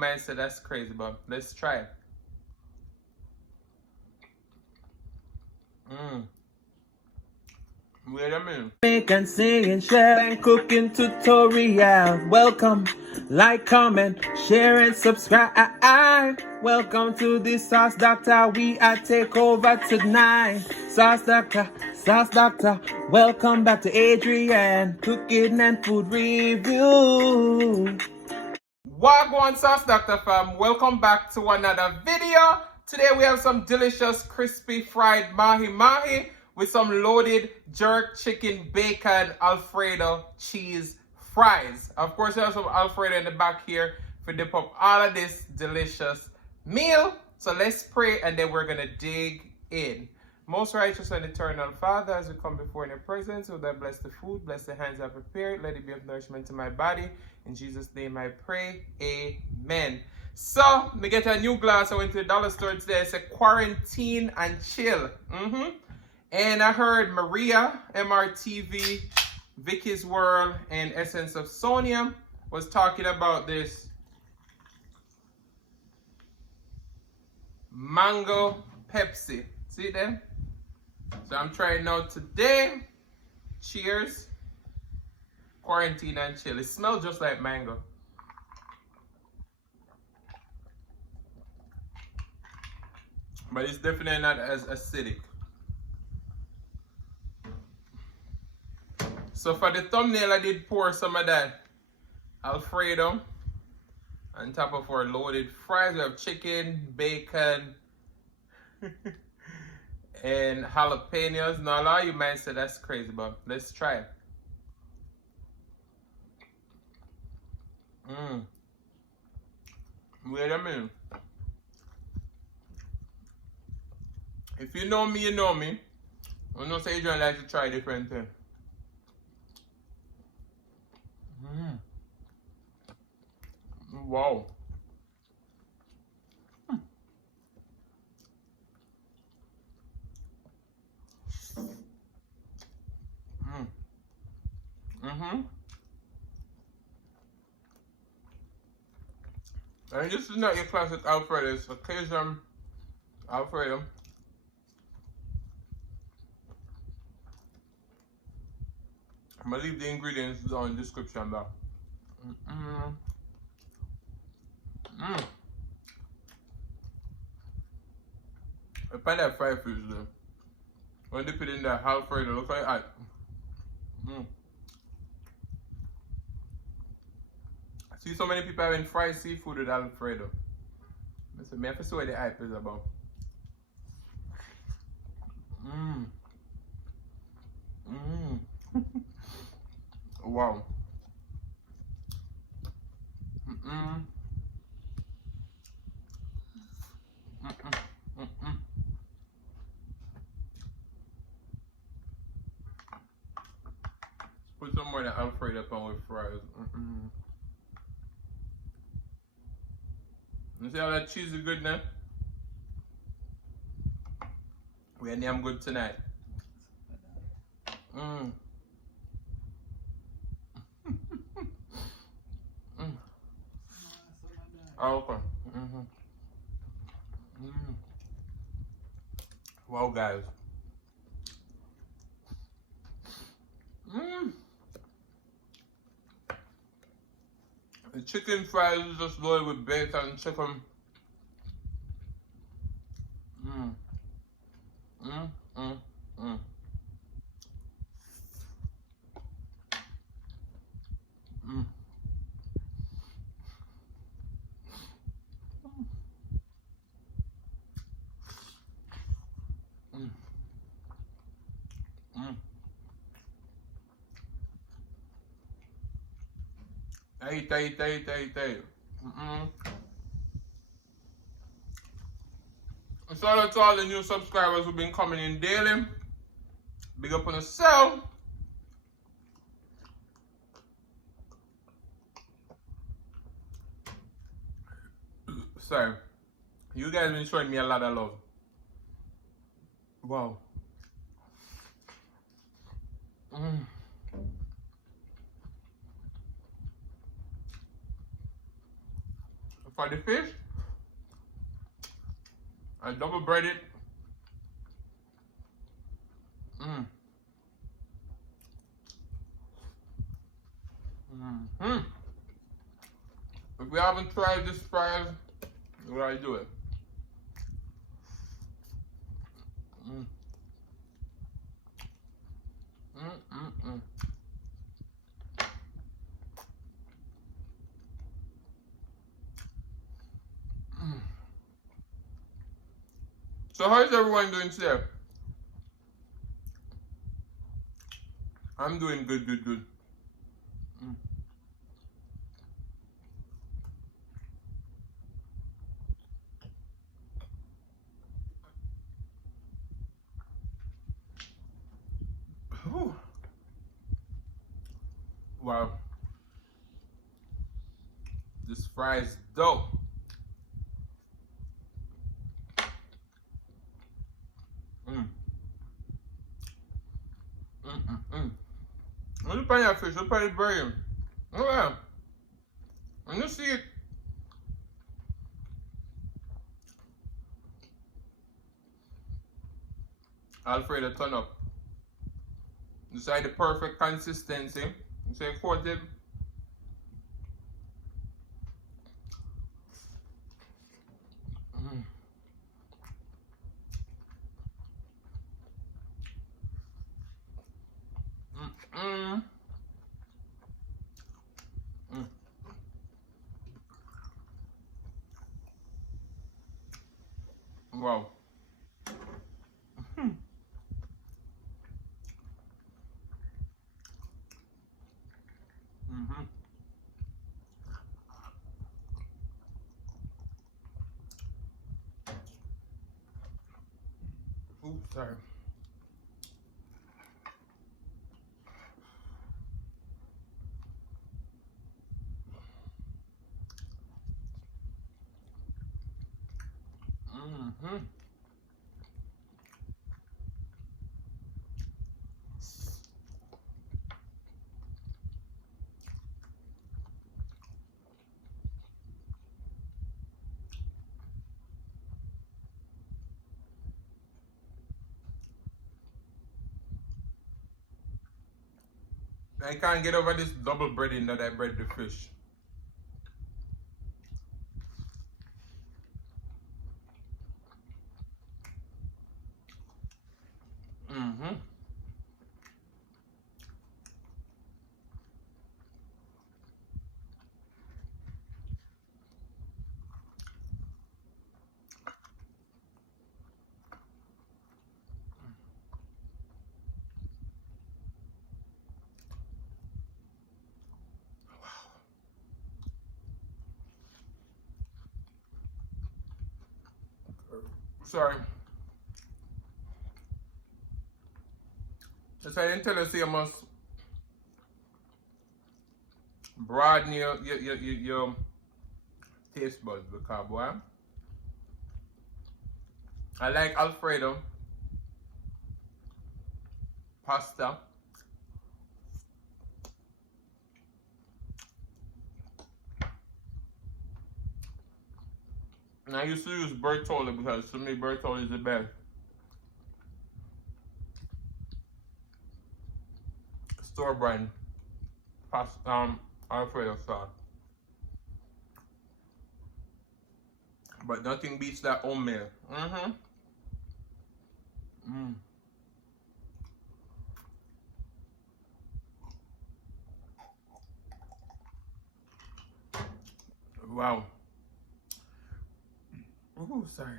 might say that's crazy, but let's try it. Wait a minute. Make and sing and share and cooking tutorial. Welcome, like, comment, share and subscribe. Welcome to the Sauce Dackta. We are take over tonight. Sauce Dackta. Welcome back to Adrian, cooking and food review. Wagwan Sauce Dackta fam, welcome back to another video. Today we have some delicious crispy fried mahi with some loaded jerk chicken bacon Alfredo cheese fries. Of course, we have some Alfredo in the back here for dip up all of this delicious meal. So let's pray and then we're gonna dig in. Most righteous and eternal Father, as we come before in your presence, will thou bless the food, bless the hands I prepared, let it be of nourishment to my body. In Jesus' name I pray, amen. So, me get a new glass. I went to the dollar store today. It's a quarantine and chill. And I heard Maria, MRTV, Vicky's World, and Essence of Sonia was talking about this mango Pepsi. See it there? So I'm trying out today. Cheers. Quarantine and chill. It smells just like mango. But it's definitely not as acidic. So for the thumbnail, I did pour some of that Alfredo on top of our loaded fries. We have chicken, bacon, and jalapeños. Now a lot of you might say that's crazy, but let's try it. Wait a minute. If you know me, you know me. I know say Adrian like to try different things. Wow. And this is not your classic Alfredo, it's a Cajun Alfredo. I'm gonna leave the ingredients down in the description box. I find that fried fish though. When they put in that Alfredo, look like that. I see so many people having fried seafood with Alfredo. I have to see what the hype is about. Wow. Put some more of the Alfredo up on with fries. You see how that cheese is good now? We are damn good tonight. Oh, okay. Wow, guys. The chicken fries is just loaded with bacon and chicken. Hey. Shout out to all the new subscribers who've been coming in daily. Big up on yourself. Sorry. You guys been showing me a lot of love. Wow. for the fish, I double bread it. If you haven't tried this fries, you gotta do it. So how is everyone doing today? I'm doing good. Whew. Wow. This fry is dope. Look at that fish, look at the brain. Look at that. When you see it, Alfredo turn up. Decide the perfect consistency. You say coat it. Wow. Oops, sorry. I can't get over this double breading that I bread the fish. Sorry. Just I didn't tell you, so you must broaden your taste buds, because boy, I like Alfredo pasta. And I used to use Bertolli because to me Bertolli is the best. Store brand pasta, Alfredo sauce. But nothing beats that homemade. Wow. Ooh, sorry.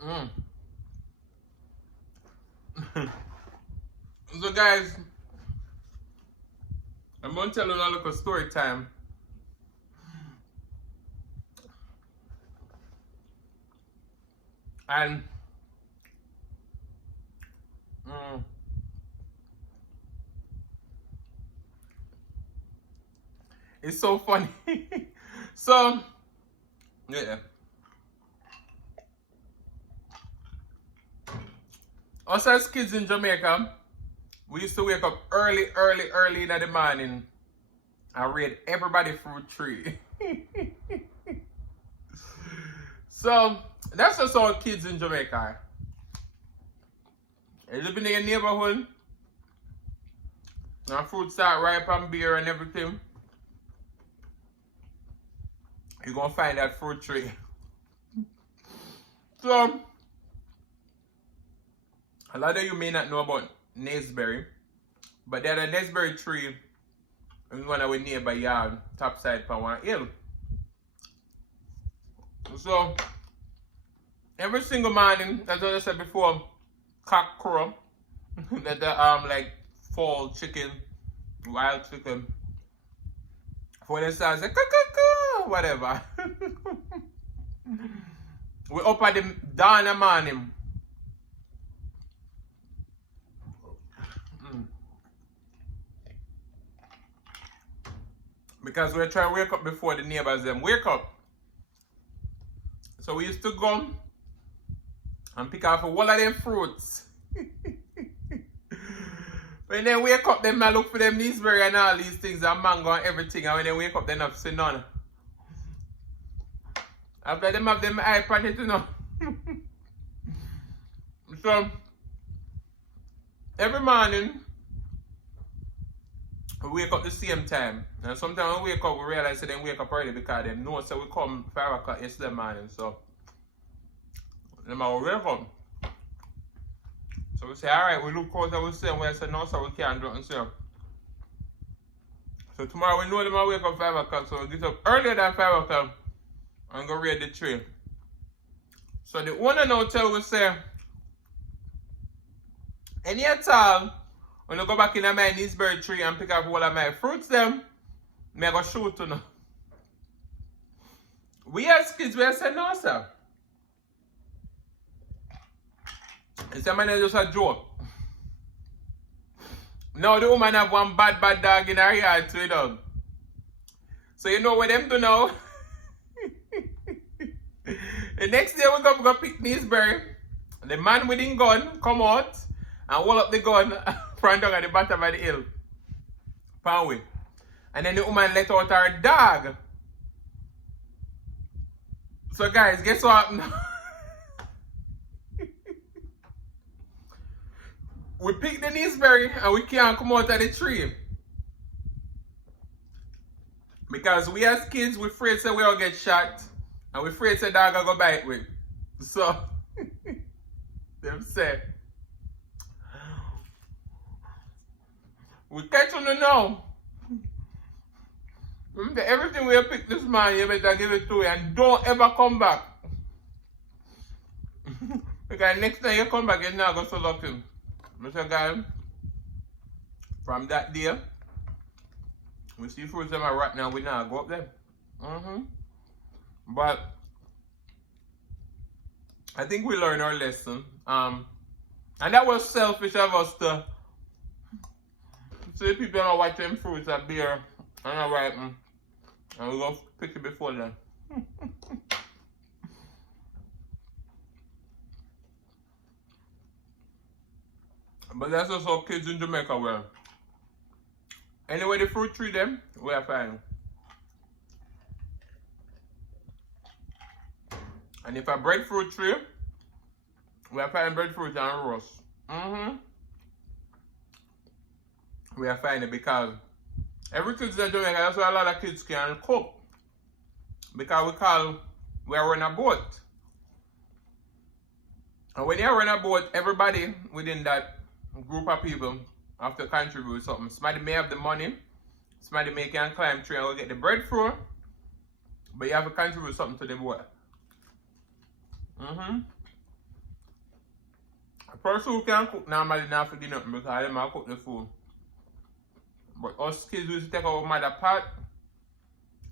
So guys, I'm going to tell you a little story time. And it's so funny. So, yeah. Us as kids in Jamaica, we used to wake up early in the morning and raid everybody fruit tree. So, that's just how kids in Jamaica are. You live in your neighborhood, and fruit start ripe and beer and everything, you're gonna find that fruit tree. So, a lot of you may not know about Naseberry, but there's a Naseberry tree in one of our neighbor yard, topside on one hill. So, every single morning, as I said before, cock crow, that the like fall chicken, wild chicken, for the sound say whatever. We up at the dawn of morning. Because we're trying to wake up before the neighbors them wake up. So we used to go and pick off all of them fruits. When they wake up, them I look for them Naseberry and all these things and mango and everything. And when they wake up, they not see none. After them have them eye on it, you know. So every morning we wake up the same time. And sometimes when we wake up, we realize that they wake up early because they know so we come 5 o'clock yesterday morning. So they will wake up. So we say, alright, we look out and we say, we say, no, so we can't do it. So tomorrow we know them will wake up 5 o'clock. So we get up earlier than 5 o'clock and go raid the tree. So the owner now tell we say, any at all, when I go back in my Naseberry tree and pick up all of my fruits them, I go shoot to them. We as kids, we say no, sir. It's a man just a joke. Now the woman have one bad dog in her yard too, dog. So you know what them do now? The next day we go pick Naseberry. The man with his gun come out and hold up the gun front down at the bottom of the hill. Panway. And then the woman let out her dog. So guys, guess what happened? We pick the Naseberry and we can't come out of the tree. Because we as kids, we afraid say we all get shot. And we afraid say dog will go bite with. So, them say, we catch on the now. Remember, everything we pick this man, you better give it to you and don't ever come back. Because next time you come back, you're not going to look him. Mr. Guy, from that day, we see fruits them right now, we now go up there. But I think we learned our lesson. And that was selfish of us to see people are watching fruits and beer and are ripen. And we go pick it before them. But that's just how kids in Jamaica were. Anyway, the fruit tree them, we are fine. And if a breadfruit tree, we are fine breadfruit and roast. We are fine because every kid in Jamaica, that's why a lot of kids can cook. Because we are on a boat. And when you're on a boat, everybody within that group of people have to contribute something. Somebody may have the money, somebody may can climb tree and go get the breadfruit, but you have to contribute something to the boat. person who can cook normally not for dinner because them I cook the food. But us kids used to take our mother pot,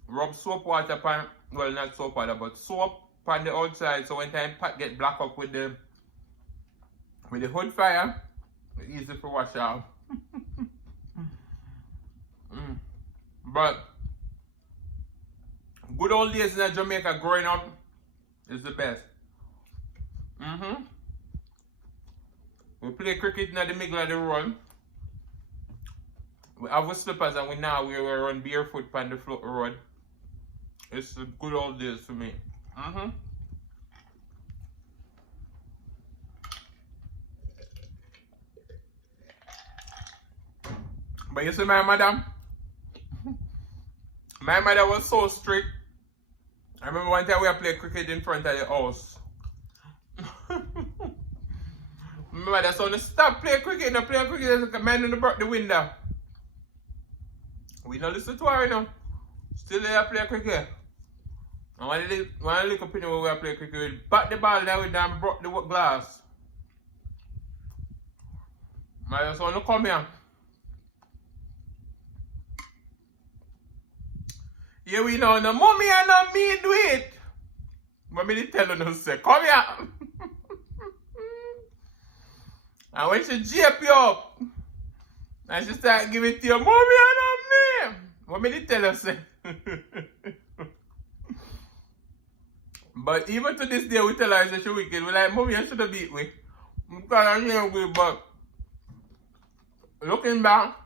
rub soap water pan, well not soap water but soap on the outside, so when time pot get black up with the hood fire, it's easy to wash off. But good old days in Jamaica growing up is the best. We play cricket in the middle of the run. We have our slippers and we run barefoot on the road. It's the good old days for me. But you see my mother was so strict. I remember one time we played cricket in front of the house. My mother said, stop playing cricket, no playing cricket, there's a man in the window. We don't listen to her, you know. Still there play cricket. And one little penny where we play cricket, we bat the ball down with them, broke the glass. My son, no come here. Yeah, we know, no mommy and not me do it. Mommy did tell her no say, come here. And when she jape you up, and she start giving it to you, mommy and not me. Mommy did tell her say. But even to this day, we tell her that she wicked. We're like, mommy, you should have beat me. But looking back,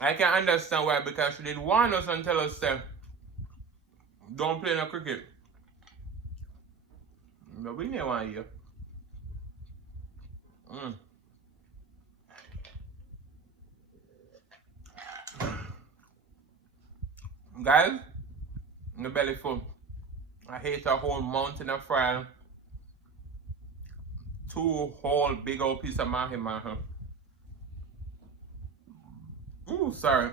I can understand why, because she did warn us and tell us that don't play no cricket. But we never want you. Guys, the belly full. I hate a whole mountain of fry. 2 whole big old piece of mahi. Ooh, sorry.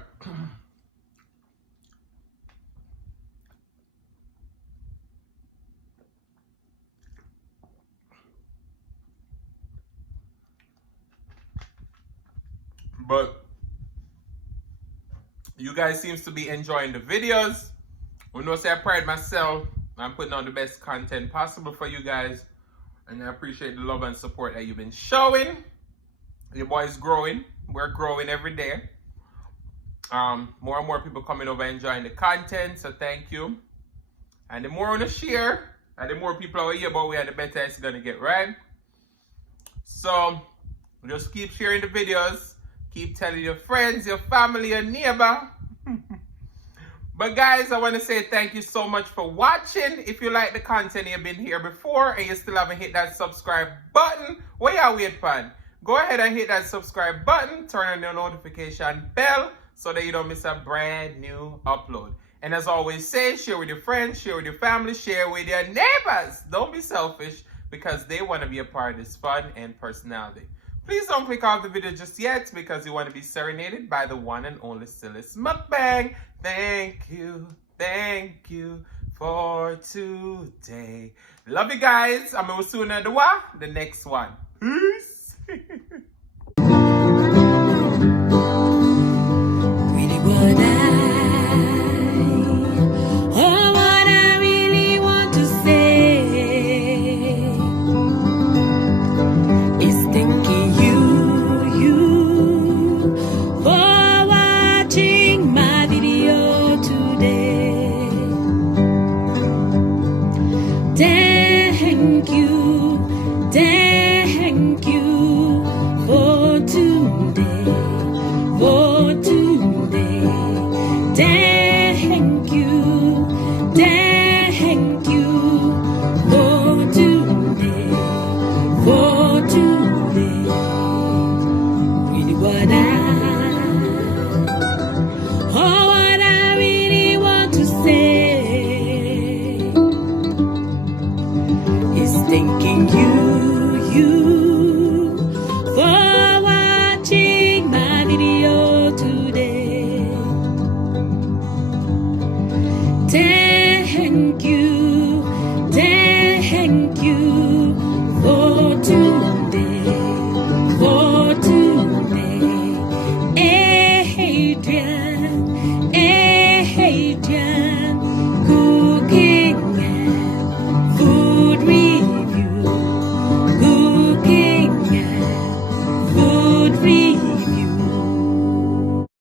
But you guys seems to be enjoying the videos. We know say I pride myself. I'm putting on the best content possible for you guys. And I appreciate the love and support that you've been showing. Your boy's growing. We're growing every day. More and more people coming over enjoying the content, so thank you. And the more on the share, and the more people are here about we, and the better it's gonna get, right? So just keep sharing the videos, keep telling your friends, your family, your neighbor. But guys, I want to say thank you so much for watching. If you like the content, you've been here before and you still haven't hit that subscribe button, what you waiting for? Go ahead and hit that subscribe button, turn on the notification bell so that you don't miss a brand new upload. And as I always say, share with your friends, share with your family, share with your neighbors. Don't be selfish because they want to be a part of this fun and personality. Please don't click off the video just yet because you want to be serenaded by the one and only Sillis Mukbang. Thank you for today. Love you guys. I'm going to see you in the next one. Peace. Thank you.